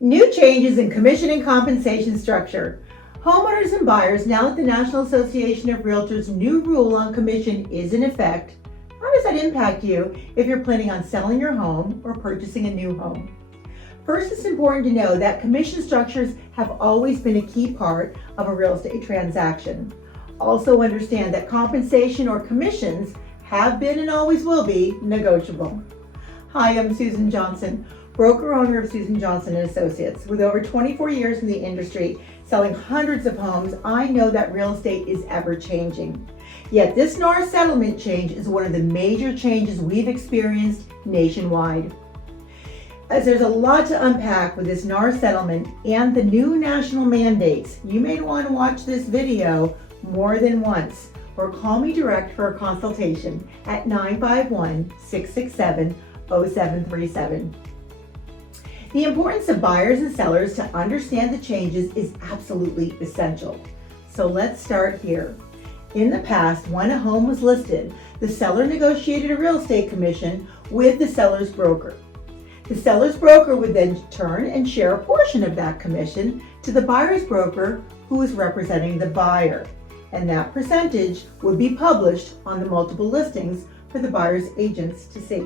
New changes in commission and compensation structure. Homeowners and buyers, now that the National Association of Realtors' new rule on commission is in effect, how does that impact you if you're planning on selling your home or purchasing a new home? First, it's important to know that commission structures have always been a key part of a real estate transaction. Also understand that compensation or commissions have been and always will be negotiable. Hi, I'm Susan Johnson, broker owner of Susan Johnson & Associates. With over 24 years in the industry, selling hundreds of homes, I know that real estate is ever changing. Yet this NAR settlement change is one of the major changes we've experienced nationwide. As there's a lot to unpack with this NAR settlement and the new national mandates, you may want to watch this video more than once or call me direct for a consultation at 951-667-0737. The importance of buyers and sellers to understand the changes is absolutely essential. So let's start here. In the past, when a home was listed, the seller negotiated a real estate commission with the seller's broker. The seller's broker would then turn and share a portion of that commission to the buyer's broker, who is representing the buyer, and that percentage would be published on the multiple listings for the buyer's agents to see.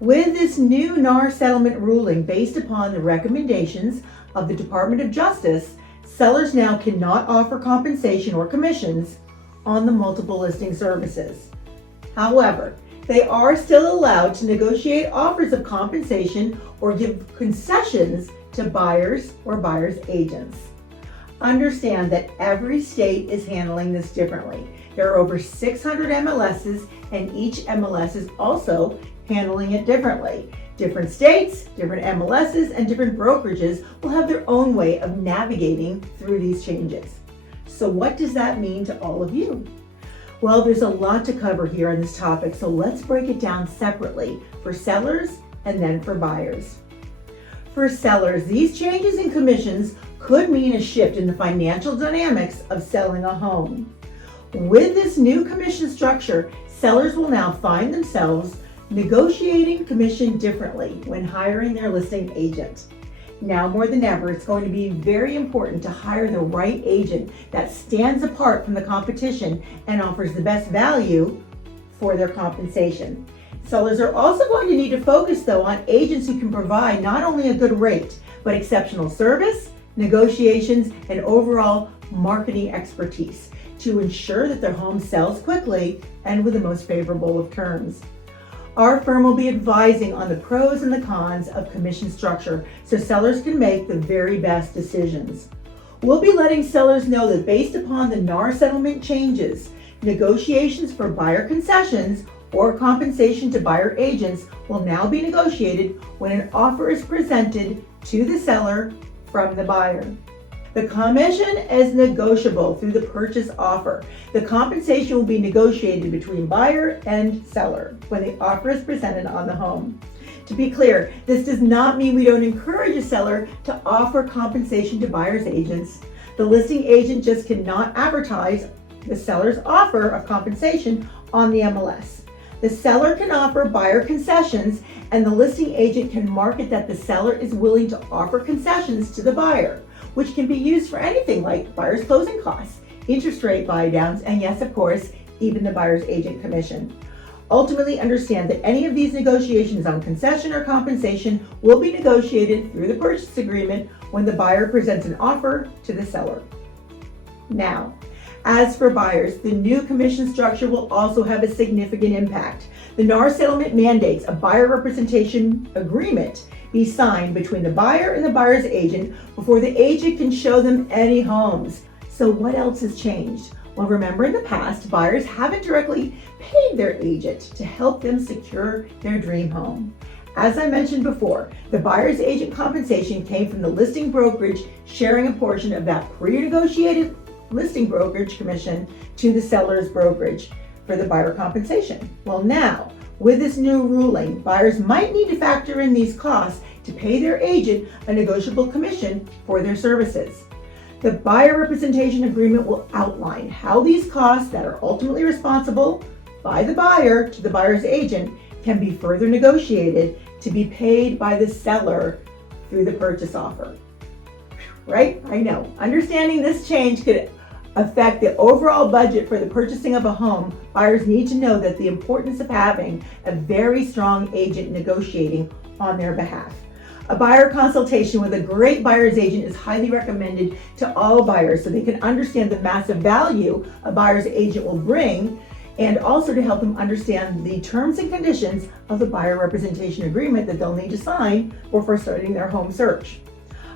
With this new NAR settlement ruling based upon the recommendations of the Department of Justice, sellers now cannot offer compensation or commissions on the multiple listing services. However, they are still allowed to negotiate offers of compensation or give concessions to buyers or buyers' agents. Understand that every state is handling this differently. There are over 600 MLSs, and each MLS is also handling it differently. Different states, different MLSs, and different brokerages will have their own way of navigating through these changes. So what does that mean to all of you? Well, there's a lot to cover here on this topic, so let's break it down separately for sellers and then for buyers. For sellers, these changes in commissions could mean a shift in the financial dynamics of selling a home. With this new commission structure, sellers will now find themselves negotiating commission differently when hiring their listing agent. Now more than ever, it's going to be very important to hire the right agent that stands apart from the competition and offers the best value for their compensation. Sellers are also going to need to focus, though, on agents who can provide not only a good rate, but exceptional service, negotiations, and overall marketing expertise to ensure that their home sells quickly and with the most favorable of terms. Our firm will be advising on the pros and the cons of commission structure so sellers can make the very best decisions. We'll be letting sellers know that based upon the NAR settlement changes, negotiations for buyer concessions or compensation to buyer agents will now be negotiated when an offer is presented to the seller from the buyer. The commission is negotiable through the purchase offer. The compensation will be negotiated between buyer and seller when the offer is presented on the home. To be clear, this does not mean we don't encourage a seller to offer compensation to buyer's agents. The listing agent just cannot advertise the seller's offer of compensation on the MLS. The seller can offer buyer concessions, and the listing agent can market that the seller is willing to offer concessions to the buyer, which can be used for anything like buyer's closing costs, interest rate buy downs, and yes, of course, even the buyer's agent commission. Ultimately, understand that any of these negotiations on concession or compensation will be negotiated through the purchase agreement when the buyer presents an offer to the seller. Now, as for buyers, the new commission structure will also have a significant impact. The NAR settlement mandates a buyer representation agreement be signed between the buyer and the buyer's agent before the agent can show them any homes. So what else has changed? Well, remember in the past, buyers haven't directly paid their agent to help them secure their dream home. As I mentioned before, the buyer's agent compensation came from the listing brokerage sharing a portion of that pre-negotiated listing brokerage commission to the seller's brokerage for the buyer compensation. Well, now, with this new ruling, buyers might need to factor in these costs to pay their agent a negotiable commission for their services. The buyer representation agreement will outline how these costs that are ultimately responsible by the buyer to the buyer's agent can be further negotiated to be paid by the seller through the purchase offer. Right? I know. Understanding this change could affect the overall budget for the purchasing of a home. Buyers need to know that the importance of having a very strong agent negotiating on their behalf. A buyer consultation with a great buyer's agent is highly recommended to all buyers so they can understand the massive value a buyer's agent will bring, and also to help them understand the terms and conditions of the buyer representation agreement that they'll need to sign before starting their home search.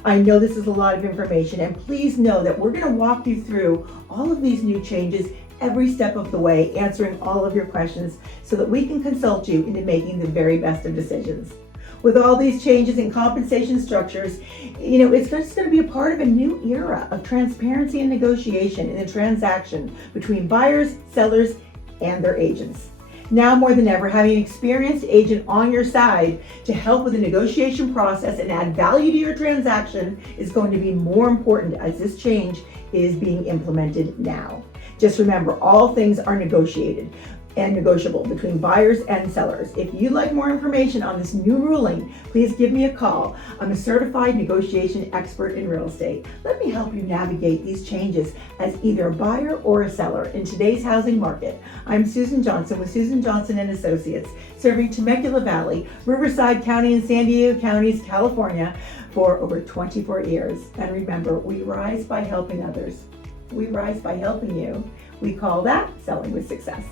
I know this is a lot of information, and please know that we're going to walk you through all of these new changes every step of the way, answering all of your questions so that we can consult you into making the very best of decisions. With all these changes in compensation structures, it's just going to be a part of a new era of transparency and negotiation in the transaction between buyers, sellers, and their agents. Now more than ever, having an experienced agent on your side to help with the negotiation process and add value to your transaction is going to be more important as this change is being implemented now. Just remember, all things are negotiated and negotiable between buyers and sellers. If you'd like more information on this new ruling, please give me a call. I'm a certified negotiation expert in real estate. Let me help you navigate these changes as either a buyer or a seller in today's housing market. I'm Susan Johnson with Susan Johnson and Associates, serving Temecula Valley, Riverside County, and San Diego counties, California, for over 24 years. And remember, we rise by helping others. We rise by helping you. We call that selling with success.